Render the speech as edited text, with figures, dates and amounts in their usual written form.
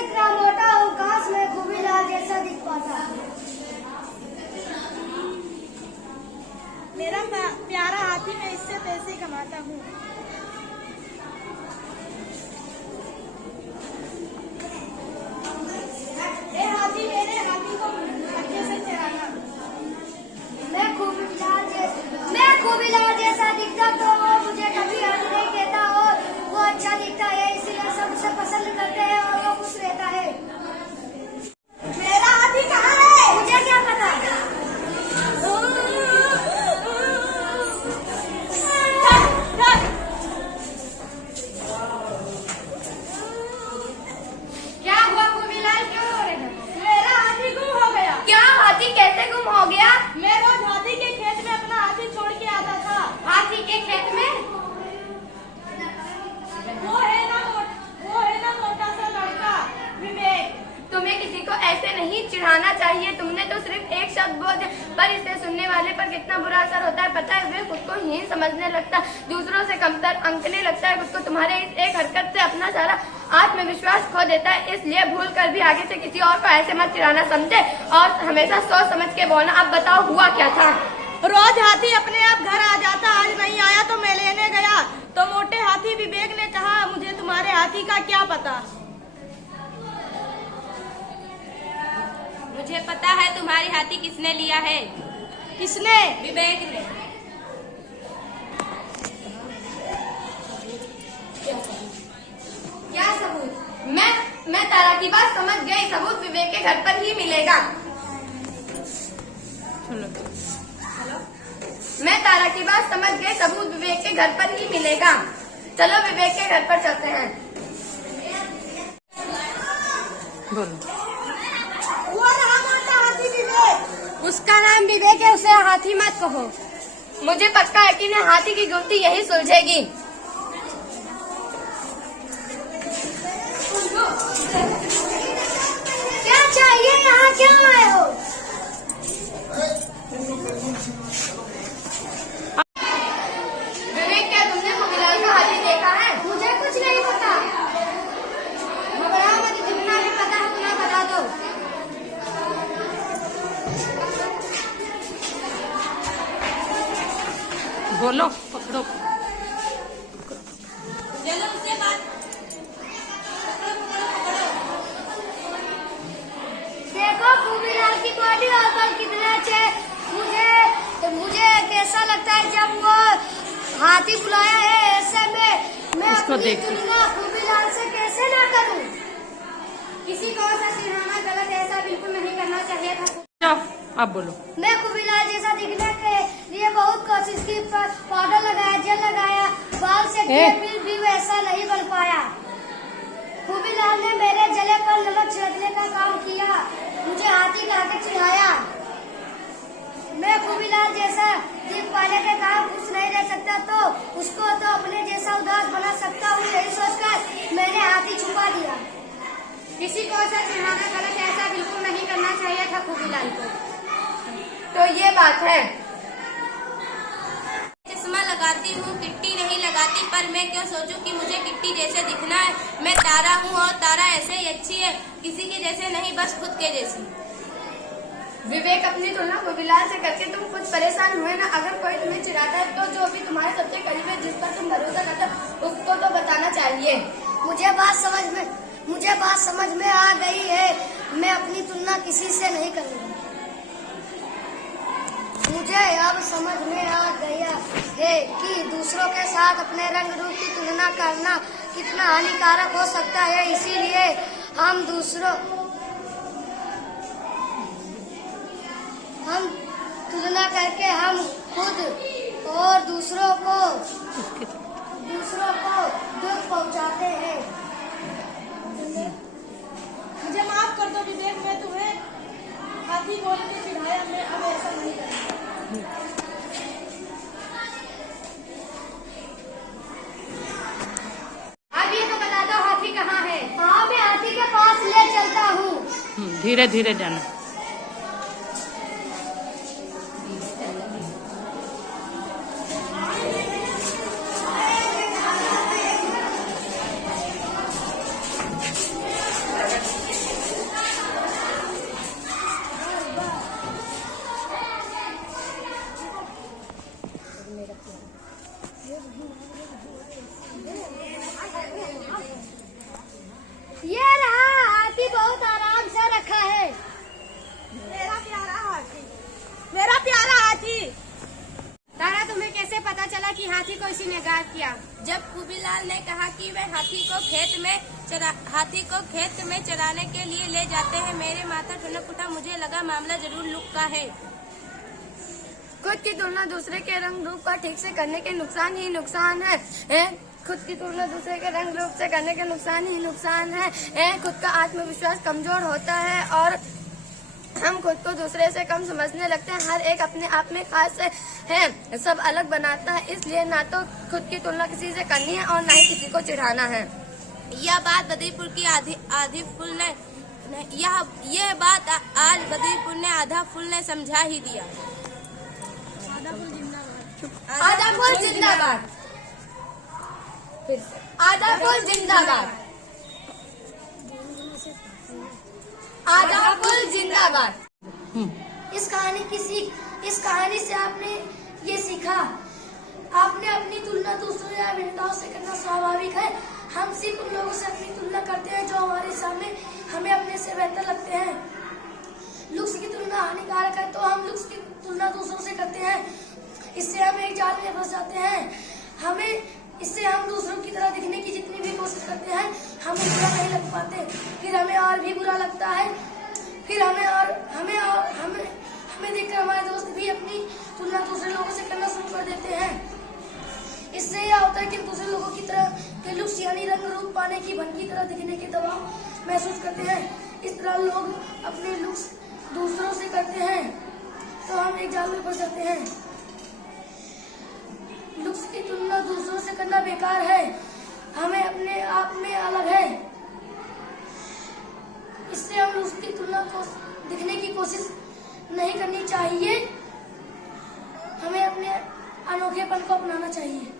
इतना मोटा हूँ, काश मैं खूबीलाल जैसा दिख पाता। मेरा प्यारा हाथी, मैं इससे पैसे कमाता हूँ। ए हाथी, मेरे हाथी को अच्छे से चराना। मैं खूबीलाल जैसा दिखता तो वो मुझे कभी हाथी नहीं कहता, और वो अच्छा दिखता है, इसीलिए सब उसे पसंद करते हैं और वो खुश रहता है। मेरा हाथी कहाँ है? मुझे क्या पता। क्या हुआ खूबीलाल, क्यों रो रहे हैं? मेरा हाथी गुम हो गया। क्या? हाथी कैसे गुम हो गया? मैं रोज हाथी के खेत में अपना हाथी छोड़ के आता था। हाथी के खेत में? वो है ना मोटा सा लड़का विवेक। तुम्हें किसी को ऐसे नहीं चिढ़ाना चाहिए। तुमने तो सिर्फ एक शब्द बोल दिया, पर इसे सुनने वाले पर कितना बुरा असर होता है पता है? वे खुद को हीन समझने लगता है, दूसरों से कमतर आंकने लगता है, खुद को तुम्हारे इस एक हरकत से अपना सारा आत्मविश्वास खो देता है। इसलिए भूल कर भी आगे से किसी और को ऐसे मत चिढ़ाना, समझे? और हमेशा सोच समझ के बोलना। अब बताओ हुआ क्या था? रोज हाथी अपने आप घर आ जाता, आज नहीं आया तो मैं लेने गया तो मोटे हाथी विवेक ने कहा, मुझे तुम्हारे हाथी का क्या पता। मुझे पता है तुम्हारी हाथी किसने लिया है। किसने? विवेक ने। क्या सबूत? मैं तारा की बात समझ गई। सबूत विवेक के घर पर ही मिलेगा। मैं तारा की बात समझ गई। सबूत विवेक के घर पर ही मिलेगा। चलो विवेक के घर पर चलते हैं। बोलो। वो रहा मोटा हाथी विवेक। उसका नाम विवेक है, उसे हाथी मत कहो। मुझे पक्का है कि न हाथी की गुत्थी यही सुलझेगी। क्या चाहिए? यहाँ क्यों आए हो? विवेक, क्या तुमने खूबीलाल का हाथी देखा है? मुझे कुछ नहीं पता। घबराओ मत, जितना भी पता है तुम्हें बता दो। बोलो, पकड़ो। चलो उसके बाद देखो खूबीलाल की बॉडी और बल कितने अच्छे। मुझे कैसा लगता है जब वो हाथी बुलाया है, ऐसे में मैं इसको अपनी देख। तुलना खूबीलाल से कैसे ना करूं? किसी को ऐसा चिढ़ाना गलत है, ऐसा बिल्कुल नहीं करना चाहिए था। जाओ, आप बोलो। मैं खूबीलाल जैसा दिखने के लिए बहुत कोशिश की, पर पाउडर लगाया, जेल लगाया, बाल से किए, फिर भी वैसा नहीं बन पाया। खूबीलाल ने मेरे जले पर नमक छिड़कने का काम किया, मुझे हाथी कहकर चिढ़ाया। मैं खूबीलाल जैसा दिख पाने के कारण खुश नहीं रह सकता, तो उसको तो अपने जैसा उदास बना सकता हूँ। यही सोचकर मैंने हाथी छुपा दिया। किसी को ऐसा चिढ़ाना गलत है, ऐसा बिल्कुल नहीं करना चाहिए था खूबीलाल को। तो ये बात है। चश्मा लगाती हूँ, किट्टी नहीं लगाती, पर मैं क्यों सोचूं कि मुझे किट्टी जैसे दिखना है। मैं तारा हूँ और तारा ऐसे ही अच्छी है, किसी के जैसे नहीं, बस खुद के जैसी। विवेक, अपनी तुलना खूबीलाल से करके तुम कुछ परेशान हुए ना? अगर कोई तुम्हें चिढ़ाता है तो जो भी तुम्हारे सबसे करीब है, जिस पर तुम भरोसा करते हो, उसको तो बताना चाहिए। मुझे बात समझ में आ गई है। मैं अपनी तुलना किसी से नहीं करूँगा। मुझे अब समझ में आ गया है कि दूसरों के साथ अपने रंग रूप की तुलना करना कितना हानिकारक हो सकता है। इसीलिए हम तुलना करके हम खुद और दूसरों को दुख पहुंचाते हैं। मुझे माफ कर दो विवेक, मैं तुम्हें हाथी बोल के चिढ़ाया, मैं अब ऐसा नहीं करूँगा। अब ये तो बता दो हाथी कहाँ है? हाँ, मैं हाथी के पास ले चलता हूँ। धीरे धीरे जाना। कि हाथी को इसी ने गायब किया? जब खूबीलाल ने कहा कि वे हाथी को खेत में चराने के लिए ले जाते हैं, मेरे माथा ठनक उठा। मुझे लगा मामला जरूर लुक का है। खुद की तुलना दूसरे के रंग रूप का ठीक से करने के नुकसान ही नुकसान है। खुद की तुलना दूसरे के रंग रूप से करने के नुकसान ही नुकसान है। खुद का आत्मविश्वास कमजोर होता है और हम खुद को दूसरे से कम समझने लगते हैं। हर एक अपने आप में खास है, सब अलग बनाता है, इसलिए ना तो खुद की तुलना किसी से करनी है और ना ही किसी को चिढ़ाना है। यह बात बद्रीपुर की आधी फुल ने यह बात आज बद्रीपुर ने आधा फुल ने समझा ही दिया। आधा फुल जिंदाबाद। आधा फुल जिंदाबाद। आधा फुल जिंदाबाद। इस कहानी से आपने ये सीखा, आपने अपनी तुलना दूसरों या भिन्नताओं से करना स्वाभाविक है। हम सिर्फ उन लोगों से अपनी तुलना करते हैं जो हमारे सामने हमें अपने से बेहतर लगते हैं। लुक्स की तुलना हानिकारक है, तो हम लुक्स की तुलना दूसरों से करते हैं। इससे हम एक जाल में फंस जाते हैं। इससे हम दूसरों की तरह दिखने की जितनी भी कोशिश करते हैं, हमें बुरा नहीं लग पाते, फिर हमें और भी बुरा लगता है। फिर हमें देखकर हमारे दोस्त भी अपनी तुलना दूसरे लोगों से करना शुरू कर देते हैं। इससे यह होता है कि दूसरे लोगों की तरह के लुक्स यानी रंग रूप पाने की भन की तरह दिखने के दबाव महसूस करते हैं। इस तरह लोग अपने लुक्स दूसरों से करते हैं तो हम एक जाल में फंस जाते हैं। लुक्स की तुलना दूसरों से करना बेकार है, हमें अपने आप में अलग है। इससे हम लुक्स की तुलना को दिखने की कोशिश नहीं करनी चाहिए, हमें अपने अनोखेपन को अपनाना चाहिए।